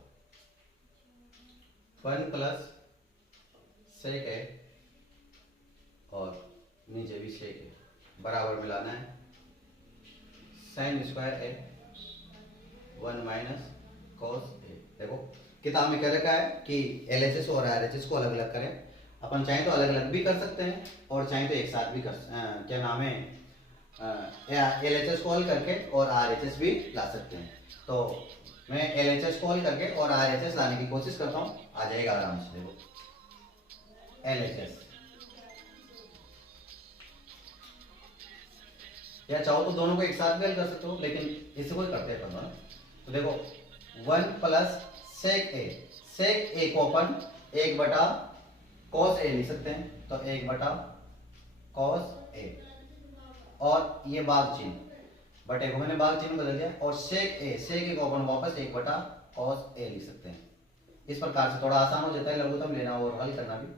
1 प्लस सेक है और नीचे भी सेक है, बराबर मिलाना है। साइन स्क्वायर है 1 माइनस कॉस ए। देखो किताब में कह रखा है कि एलएचएस और आरएचएस को अलग अलग करें। अपन चाहें तो अलग अलग भी कर सकते हैं और चाहें तो एक साथ भी कर क्या नाम है एलएचएस को हल करके और आरएचएस भी ला सकते हैं। तो मैं एलएचएस को हल करके और आरएचएस लाने की कोशिश करता हूँ, आ जाएगा आराम से। देखो एलएचएस, या चाहो तो दोनों को एक साथ भी हल कर सकते हो, लेकिन इससे कोई करते हैं अपन। तो देखो 1 प्लस सेक ए, सेक ए को अपन 1 बटा कॉस ए लिख सकते हैं। तो 1 बटा कॉस ए, और ये भाग चिन्ह, बटे को मैंने भाग चिन्ह बदल दिया, और सेक ए को अपन वापस 1 बटा कॉस ए लिख सकते हैं। इस प्रकार से थोड़ा आसान हो जाता है लघुत्तम लेना और हल करना भी।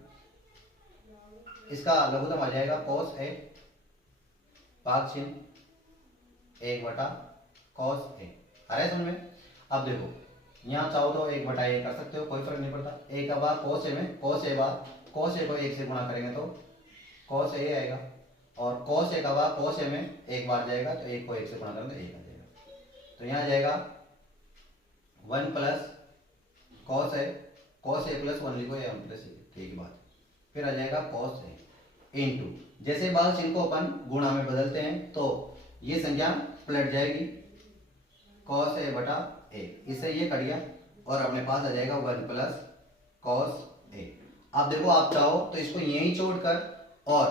इसका लघुत्तम आ जाएगा कॉस ए भाग चिन्ह 1 बटा कॉस ए। आ रहा है समझ में? अब देखो यहाँ चाहो तो 1 बटा ए कर सकते हो, कोई फर्क नहीं पड़ता। ए का भाग कॉस ए में, कॉस ए को 1 से गुणा करेंगे तो कॉस ए आएगा, और कॉस ए का भाग कॉस ए में 1 बार जाएगा, तो 1 को 1 से गुणा करेंगे तो 1 आ जाएगा। तो यहाँ जाएगा 1 प्लस कॉस ए प्लस 1 लिखो या 1 प्लस ए, ठीक है बात। फिर आ जाएगा कॉस ए इंटू, जैसे भाग चिन्ह को अपन गुणा में बदलते हैं तो ये संख्या पलट जाएगी, कॉस ए बटा ए, इससे ये कट गया और अपने पास आ जाएगा 1 प्लस कॉस ए। आप देखो आप चाहो तो इसको यहीं छोड़कर और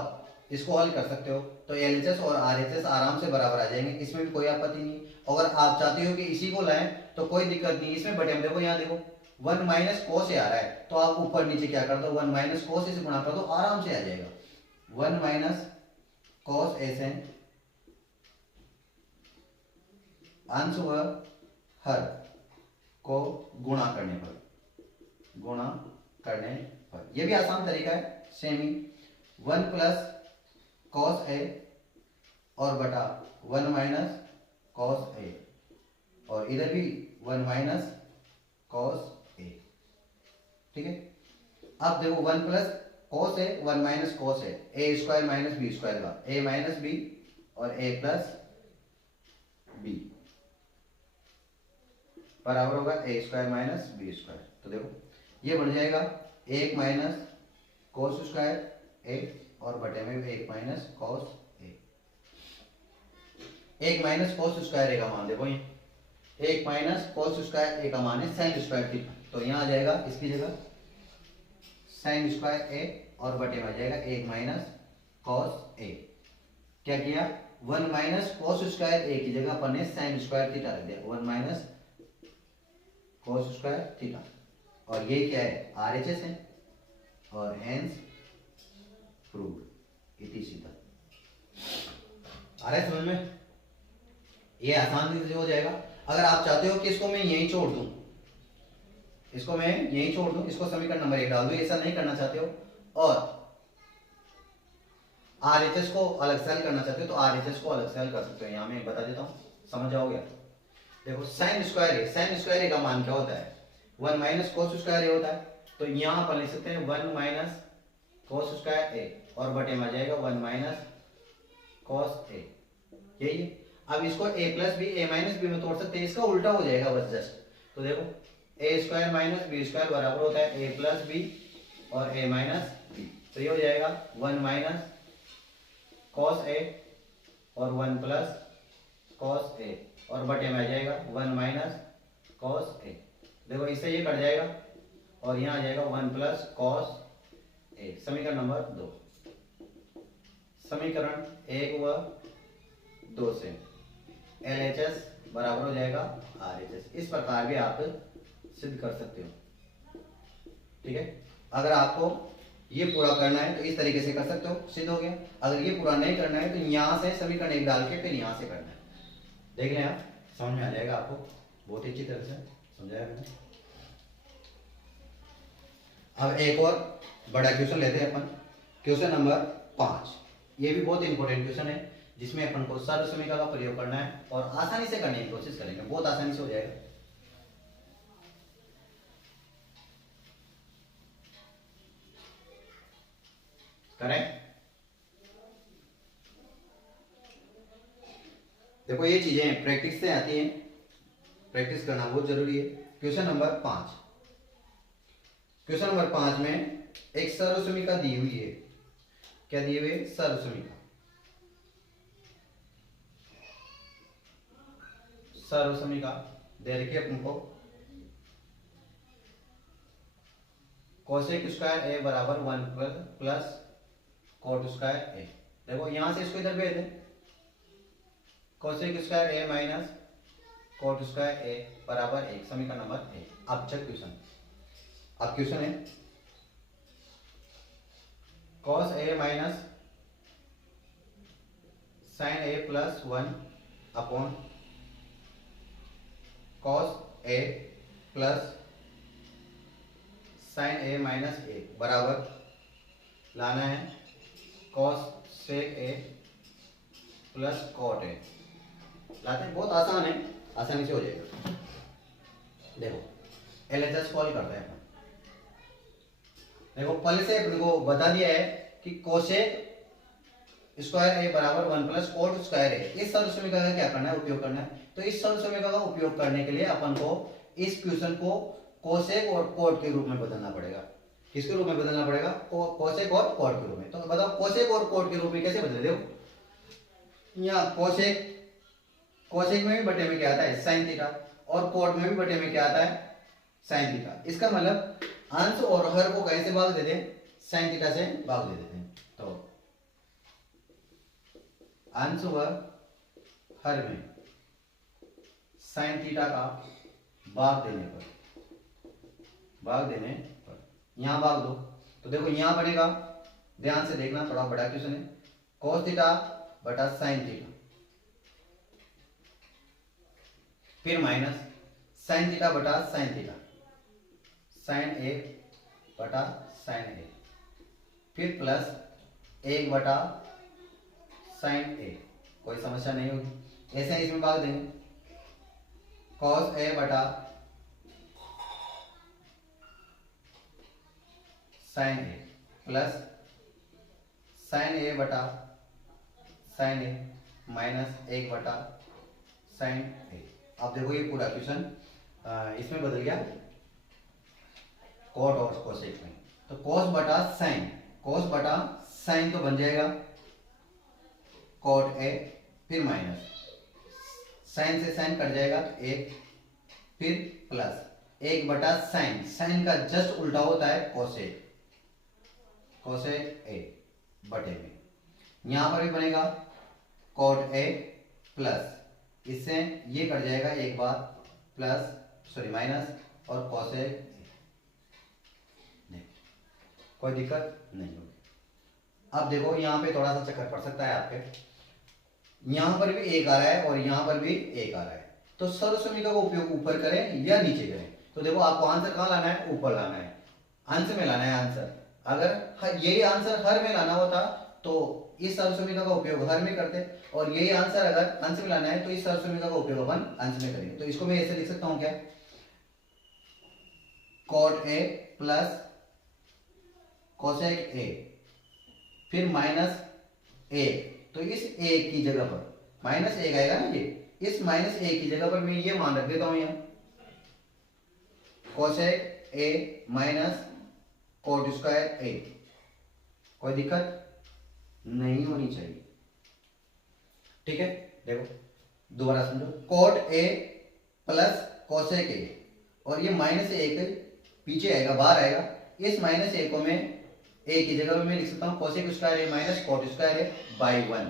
इसको हल कर सकते हो, तो एलएचएस और आरएचएस आराम से बराबर आ जाएंगे, इसमें भी कोई आपत्ति नहीं। अगर आप चाहते हो कि इसी को लाएं तो कोई दिक्कत नहीं, इसमें बटे में देखो यहाँ देखो 1 माइनस कॉस ए आ रहा है, तो आप ऊपर नीचे क्या कर दो 1 माइनस कॉस ए से गुणा कर दो, आराम से आ जाएगा। 1 माइनस कॉस ए से अंश व हर को गुणा करने पर, यह भी आसान तरीका है same he. 1 plus cos A और बटा 1 माइनस कॉस ए, और इधर भी 1 माइनस कॉस ए, ठीक है। अब देखो 1 plus cos A 1 minus cos A square minus B square का ए माइनस बी और ए प्लस बी बराबर होगा ए स्क्वायर माइनस बी स्क्वायर। तो देखो ये बन जाएगा 1 माइनस कॉस स्क्वायर ए और बटे में 1 minus cos A. 1 minus cos square ए का मान देखो, ये 1 माइनस कॉस स्क्वायर ए का मान है साइन स्क्वायर थीटा, तो यहाँ आ जाएगा इसकी जगह साइन स्क्वायर ए और बटे में आ जाएगा 1 माइनस कॉस ए। क्या किया 1 माइनस कॉस स्क्वायर ए की जगह अपन ने साइन स्क्वायर थीटा रख दिया, 1 माइनस कॉस स्क्वायर थीटा, और ये क्या है आरएचएस है और हेंस प्रूव्ड इति सीधा। आ रहा है समझ में? ये आसान से हो जाएगा। अगर आप चाहते हो कि इसको मैं यहीं छोड़ दूं, इसको समीकरण नंबर 1 डाल दूं, ऐसा नहीं करना चाहते हो और आरएचएस को अलग से हल करना चाहते हो तो आरएचएस को अलग से हल कर सकते हो। यहाँ मैं बता देता हूँ, समझ जाओगे। देखो साइन स्क्वायर ए का मान क्या होता है 1 माइनस कॉस स्क्वायर ए होता है, तो यहाँ अपन लिख सकते हैं 1 माइनस कॉस स्क्वायर ए और बटे में आ जाएगा 1 माइनस कॉस ए, यही है। अब इसको ए plus B A minus B में तोड़ सकते हैं, इसका उल्टा हो जाएगा बस जस्ट। तो देखो ए स्क्वायर माइनस बी स्क्वायर बराबर होता है ए प्लस बी और ए माइनस बी, तो ये हो जाएगा 1 माइनस कॉस ए और 1 प्लस कॉस ए और बटे में आ जाएगा 1 माइनस कॉस ए। देखो इससे ये कट जाएगा और यहाँ आ जाएगा 1 प्लस कॉस ए। समीकरण नंबर 2, समीकरण 1 व 2 से एलएचएस बराबर हो जाएगा आरएचएस। इस प्रकार भी आप सिद्ध कर सकते हो, ठीक है। अगर आपको ये पूरा करना है तो इस तरीके से कर सकते हो, सिद्ध हो गया। अगर ये पूरा नहीं करना है तो यहाँ से समीकरण 1 डाल के फिर यहाँ से करना है। देख लें आप, समझ में आ जाएगा आपको, बहुत ही अच्छी तरह से समझाया मैंने। अब एक और बड़ा क्वेश्चन लेते हैं अपन, क्वेश्चन नंबर 5। ये भी बहुत इंपॉर्टेंट क्वेश्चन है जिसमें अपन को सर्व समीकरण का प्रयोग करना है और आसानी से करने की कोशिश करेंगे, बहुत आसानी से हो जाएगा। करेक्ट। देखो ये चीजें प्रैक्टिस से आती हैं, प्रैक्टिस करना बहुत जरूरी है। क्वेश्चन नंबर 5, क्वेश्चन नंबर 5 में एक सर्व समीकरण दी हुई है। क्या दी हुई है? सर्व समीकरण। सर्व समीकरण दे रखी है अपन को, कोसेक स्क्वायर ए बराबर 1 प्लस कोट स्क्वायर ए। देखो यहां से इसको इधर भेज दें, cosec square A minus cot square A बराबर 1, समीकरण नंबर 1। अब चेक क्वेश्चन, अब क्वेश्चन है cos A minus sine A plus 1 upon cos A plus sine A minus 1 बराबर लाना है cosec A plus cot A. लाते हैं, बहुत आसान है, आसानी से हो जाएगा। देखो एलएचएस कॉल करते हैं। देखो पहले से अपने को बता दिया है कि कोसेक स्क्वायर ए बराबर 1 प्लस कोट स्क्वायर ए। इस सर्व समीकरण का क्या करना है? उपयोग करना है। तो इस सर्व समीकरण का उपयोग करने के लिए अपन को इस क्वेश्चन को कोसेक और कोट के रूप में बदलना पड़ेगा। किसके रूप में बदलना पड़ेगा? कोसेक और कोट के रूप में। तो बताओ कोसेक और कोट के रूप में कैसे बदले? देखो यहाँ कोसेक में भी बटे में क्या आता है? साइन थीटा, और कोट में भी बटे में क्या आता है? Sine theta. इसका मतलब अंश और हर को कैसे भाग देते हैं? साइन थीटा से भाग दे देते हैं। तो अंश व हर में साइन थीटा का भाग देने पर यहां भाग दो तो देखो यहां बनेगा, ध्यान से देखना, थोड़ा बड़ा क्वेश्चन है। cos थीटा बटा साइन थीटा, फिर माइनस साइन थीटा बटा साइन थीटा, साइन ए बटा साइन ए, फिर प्लस 1 बटा साइन ए। कोई समस्या नहीं होगी, ऐसे ही इसमें भाग देंगे। cos ए बटा साइन ए प्लस साइन ए बटा साइन ए माइनस 1 बटा साइन ए। अब देखो ये पूरा क्वेश्चन इसमें बदल गया कोट और कोसेक में। तो कोस बटा साइन तो बन जाएगा कोट ए, फिर माइनस साइन से साइन कट जाएगा तो 1, फिर प्लस 1 बटा साइन का जस्ट उल्टा होता है कोसेक ए बटे में। यहां पर भी बनेगा कोट ए प्लस इससे ये कट जाएगा एक बार, प्लस माइनस और कोसेक। कोई दिक्कत नहीं होगी। अब देखो यहाँ पे थोड़ा सा चक्कर पड़ सकता है आपके, यहां पर भी 1 आ रहा है और यहां पर भी 1 आ रहा है। तो सर्व समीकरण का उपयोग ऊपर करें या नीचे करें? तो देखो आपको आंसर कहां लाना है? ऊपर लाना है, अंश में लाना है आंसर। अगर यही आंसर हर में लाना होता तो इस सर्व समीकरण का उपयोग हर में करते, और यही आंसर अगर अंश में लाना है तो इस सर्व समीकरण का उपयोग अपन अंश में करेंगे। तो इसको मैं ऐसे लिख सकता हूं क्या? Cot A plus cosec A, फिर माइनस 1। तो इस 1 की जगह पर माइनस 1 आएगा ना, ये इस माइनस 1 की जगह पर मैं ये मान रख देता हूं यहां cosec A minus cot square A. कोई दिक्कत नहीं होनी चाहिए, ठीक है। देखो दोबारा समझो, कोट ए प्लस कोसेक ए, और ये माइनस 1 पीछे आएगा, बाहर आएगा। इस माइनस 1 को मैं ए की जगह में लिख सकता हूं cosec square A minus cot square A by 1,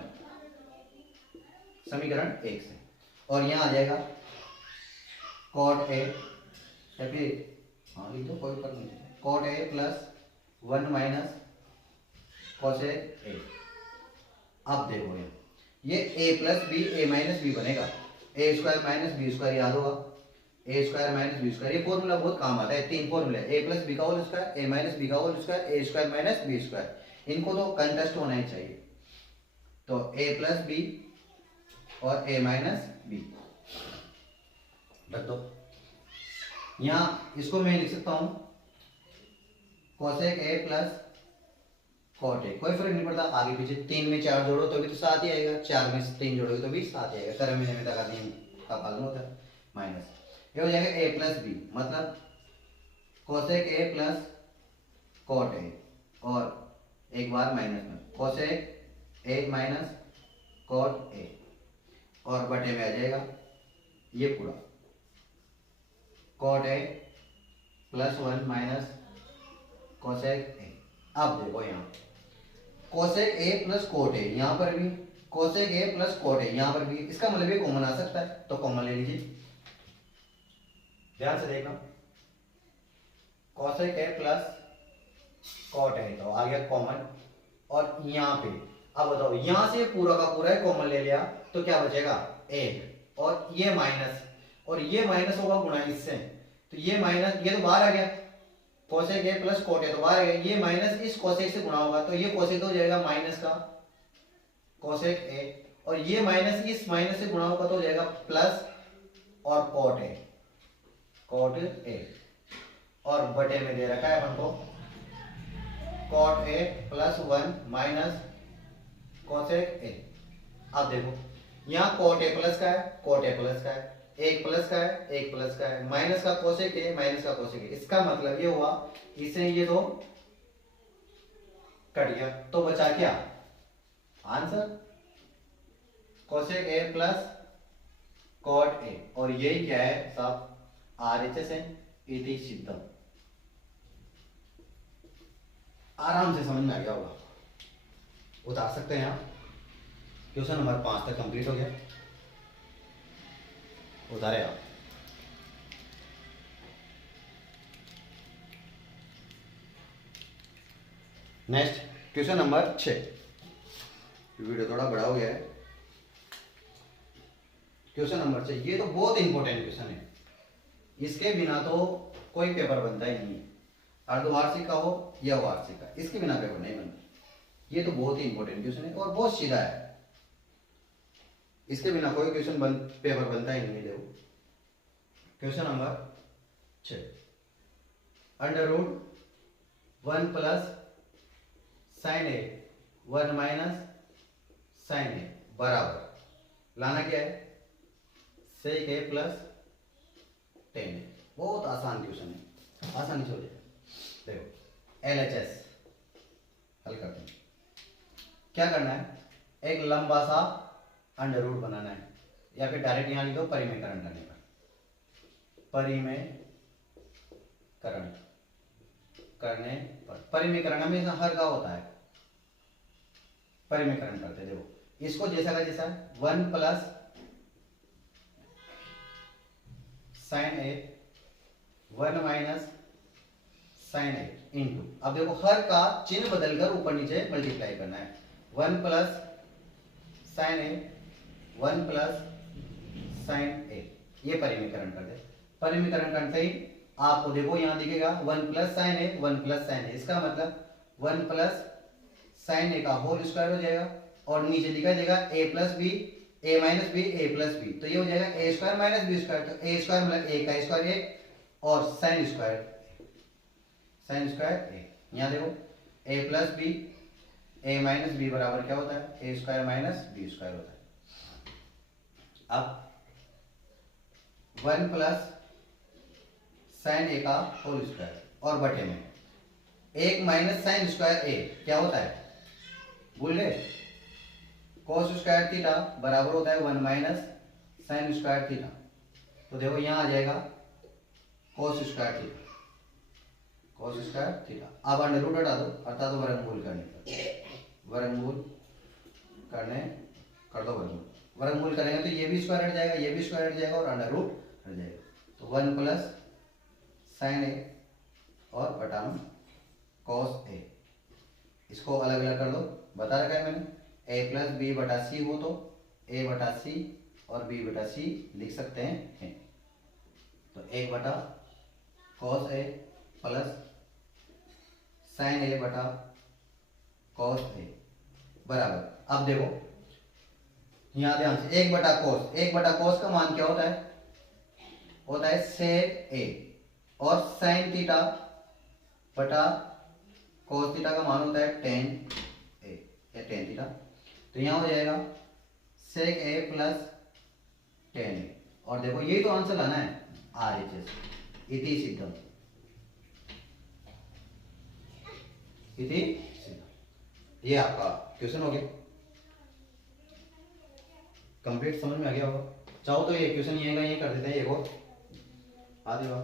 समीकरण 1 से। और यहां आ जाएगा कोट ए, या फिर हाँ लिख दो, कोई फर्क नहीं, cot A plus 1 minus cosec A. अब देखो ये ए plus B A minus B बनेगा, ए स्क्वायर माइनस बी स्क्वायर याद होगा, ए स्क्वायर माइनस बी स्क्वायर, ये फॉर्मूला बहुत काम आता है। तीन फॉर्मूले, ए प्लस बी का whole square, A minus B का होल स्क्वायर, ए स्क्वायर माइनस बी स्क्वायर, इनको तो कंटेस्ट होना ही चाहिए। तो ए प्लस बी और ए माइनस बी रख दो। यहाँ इसको मैं लिख सकता हूं cosec A plus cot A, कोई फर्क नहीं पड़ता आगे पीछे, 3 में 4 जोड़ो तो भी तो 7 ही आएगा, 4 में 3 जोड़ोगे तो भी 7 ही आएगा, तरह में तक आदमी का पालन होता है। माइनस ये हो जाएगा ए प्लस बी, मतलब cosec A plus cot A, और एक बार माइनस में cosec A minus cot A, और बटे में आ जाएगा ये पूरा cot A plus 1 minus cosec A. अब देखो यहाँ cosec A plus cot A, यहाँ पर भी cosec A plus cot A, यहाँ पर भी, इसका मतलब ये कॉमन आ सकता है, तो कॉमन ले लीजिए, ध्यान से देखना, कोसेक ए प्लस कोट ए तो आ गया कॉमन, और यहाँ पे अब बताओ यहाँ से पूरा का पूरा कॉमन ले लिया तो क्या बचेगा ए, और ये माइनस, और ये माइनस होगा गुणा इससे, तो ये माइनस, ये तो बाहर आ गया, कोसेक ए प्लस कोट ए तो बाहर आ गया, ये माइनस इस कोसेक से गुणा होगा तो ये कोसेक तो हो जाएगा माइनस का कोसेक ए, और ये माइनस इस माइनस से गुणा होगा तो हो जाएगा प्लस और कोट ए, और बटे में दे रखा है अपन को cot A plus 1 minus cosec A. अब देखो यहाँ कोट ए प्लस का है, कोट ए प्लस का है, एक प्लस का है, एक प्लस का है, माइनस का कोसेक ए, माइनस का कोसेक ए, इसका मतलब ये हुआ इससे ये दो कट गया, तो बचा क्या answer cosec A plus cot A, और यही क्या है सब RHS इति सिद्धम। आराम से समझ में आ गया होगा, उतार सकते हैं आप। क्वेश्चन नंबर 5 तक कंप्लीट हो गया, उतारे आप। नेक्स्ट क्वेश्चन नंबर 6, वीडियो थोड़ा बड़ा हो गया है। क्वेश्चन नंबर 6, ये तो बहुत इंपॉर्टेंट क्वेश्चन है, इसके बिना तो कोई पेपर बनता ही नहीं है, अर्धवार्षिक का हो या वार्षिक का, इसके बिना पेपर नहीं बनता। ये तो बहुत ही इंपॉर्टेंट क्वेश्चन है और बहुत सीधा है, इसके बिना कोई क्वेश्चन पेपर बनता ही नहीं है। देखो question number 6, under root 1 plus sine A 1 minus sine A बराबर लाना क्या है सेक ए प्लस 10। बहुत आसान क्वेश्चन है, आसानी से हो जाएगा। देखो LHS हल करते हैं। क्या करना है, एक लंबा सा अंडर रूट बनाना है, या फिर डायरेक्ट यहां लिखो परिमेयकरण करने पर, परिमेयकरण करने पर, परिमेयकरण हमेशा हर का होता है, परिमेयकरण करते। देखो इसको जैसा का जैसा 1 plus sine A 1 minus sine A into, अब देखो हर का चिन्ह बदलकर ऊपर नीचे मल्टीप्लाई करना है, 1 plus sine A 1 plus sine ए, ये परिमेयकरण कर दे। परिमेयकरण करते ही आपको देखो यहां दिखेगा 1 plus sine A 1 plus sine ए, इसका मतलब 1 प्लस साइन ए का होल स्क्वायर हो जाएगा, और नीचे लिखा जाएगा A plus B A minus B A plus B, तो ये हो जाएगा ए स्क्वायर माइनस बी स्क्वायर, तो ए स्क्वायर मतलब ए का स्क्वायर ए, और साइन स्क्वायर ए। यहाँ देखो ए plus B A minus B बराबर क्या होता है ए स्क्वायर माइनस बी स्क्वायर होता है। अब 1 प्लस साइन ए का होल स्क्वायर और बटे में 1 माइनस साइन स्क्वायर ए क्या होता है भूल गए, कोस स्क्वायर थीटा बराबर होता है 1 माइनस साइन स्क्वायर थीटा, तो देखो यहां आ जाएगा cos square theta, cos square theta. अब अंडर रूट हटा दो, अर्थात वर्गमूल करने पर, वर्गमूल करने कर दो, वर्गमूल करेंगे तो ये भी स्क्वायर हट जाएगा, ये भी स्क्वायर हट जाएगा, और अंडर रूट हट जाएगा, तो 1 प्लस साइन ए और बटा में कॉस ए, इसको अलग अलग कर दो, बता रखा है मैंने। ए प्लस बी बटा सी हो तो ए बटा सी और बी बटा सी लिख सकते हैं। तो 1 बटा कॉस ए प्लस साइन ए बटा कॉस ए बराबर, अब देखो यहां ध्यान से 1 बटा कॉस का मान क्या होता है सेक ए, और साइन थीटा बटा कॉस थीटा का मान होता है टेन ए या टेन थीटा। तो यहां हो जाएगा सेक ए प्लस टेन ए, और देखो यही तो आंसर लाना है RHS इति सिद्धम, इति सिद्धम। ये आपका क्वेश्चन हो गया कंप्लीट, समझ में आ गया होगा। चाहो तो ये क्वेश्चन ये कर देते हैं, एक और आधे बार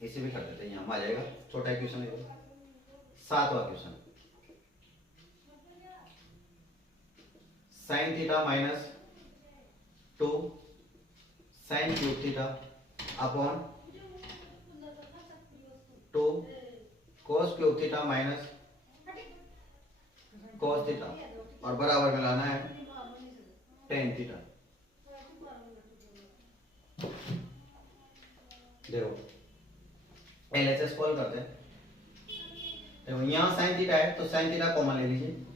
इसे भी कर देते हैं, यहाँ आ जाएगा छोटा क्वेश्चन है। 7वां question, sine theta minus 2 sine cube theta upon 2 cos cube theta minus cos theta, और बराबर में लाना है टेन थीटा। देखो LHS कॉल करते हैं। देखो यहाँ साइन थीटा है तो साइन थीटा कॉमन ले लीजिए,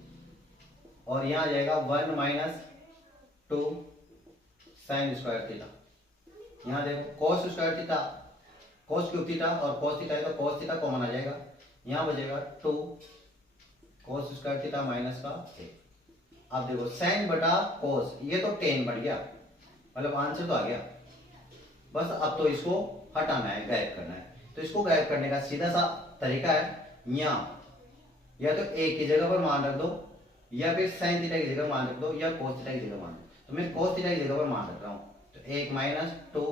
और यहाँ आ जाएगा 1 माइनस 2 साइन स्क्वायर थीटा। यहाँ देखो cos square theta cos cube theta और कॉस थीटा है तो कॉस थीटा कॉमन आ जाएगा, यहाँ बचेगा 2 कॉस स्क्वायर थीटा माइनस का 1। अब देखो साइन बटा कॉस, ये तो टेन बढ़ गया, मतलब आंसर तो आ गया। बस अब तो इसको हटाना है, गायब करना है। तो इसको गायब करने का सीधा सा तरीका है, यहाँ या तो एक की जगह पर मान रख दो, या फिर साइन थीटा की जगह मान रख दो, या कोस थीटा की जगह मान रख दो। तो मैं कोस थीटा की जगह पर मान रख रहा हूँ, तो 1 माइनस 2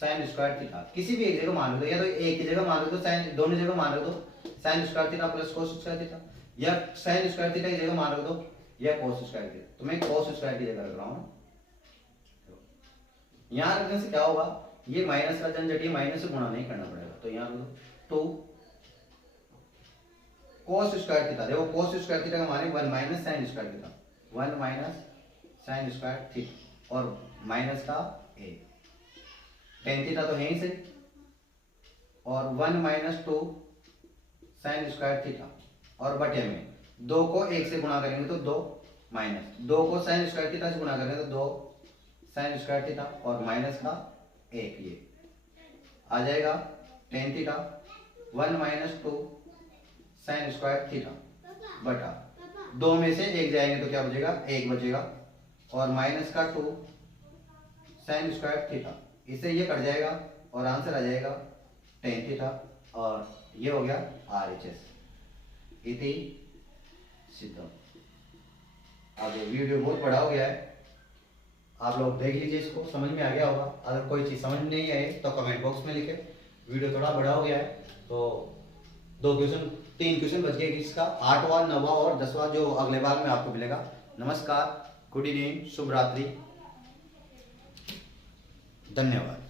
साइन स्क्वायर थीटा, किसी भी एक जगह मान रख दो, या तो एक की जगह मान रख दो, साइन दोनों जगह मान रख दो sign square theta plus cos square theta, या साइन स्क्वायर थीटा की जगह मान रख दो या कोस स्क्वायर थीटा। तो मैं कोस स्क्वायर की जगह रख रहा हूँ। यहाँ रखने से क्या होगा, ये माइनस का झंझट माइनस से गुणा नहीं करना पड़ेगा। तो यहाँ तो कोस स्क्वायर थीटा, देखो कोस स्क्वायर थीटा का मान है 1 minus sign square theta, 1 minus sign square theta और माइनस का a, टेन थीटा तो है ही सही, और 1 माइनस 2 साइन स्क्वायर थीटा, और बटे में 2 को 1 से गुणा करेंगे तो 2 माइनस 2 को साइन स्क्वायर थीटा से गुणा करेंगे तो 2 साइन स्क्वायर थीटा और माइनस का 1, ये आ जाएगा tan theta 1 minus 2 sign square theta बटा 2 में से 1 जाएंगे तो क्या बचेगा, 1 बचेगा, और माइनस का 2 साइन स्क्वायर थीटा, इससे ये कट जाएगा और आंसर आ जाएगा टेन थीटा, और ये हो गया RHS इति सिद्धम। अब वीडियो बहुत बड़ा हो गया है, आप लोग देख लीजिए, इसको समझ में आ गया होगा। अगर कोई चीज़ समझ नहीं आई तो कमेंट बॉक्स में लिखे। वीडियो थोड़ा बड़ा हो गया है तो 3 क्वेश्चन बच गए, इसका 8वां 9वां और 10वां जो अगले भाग में आपको मिलेगा। नमस्कार, गुड इवनिंग, शुभ रात्रि, धन्यवाद।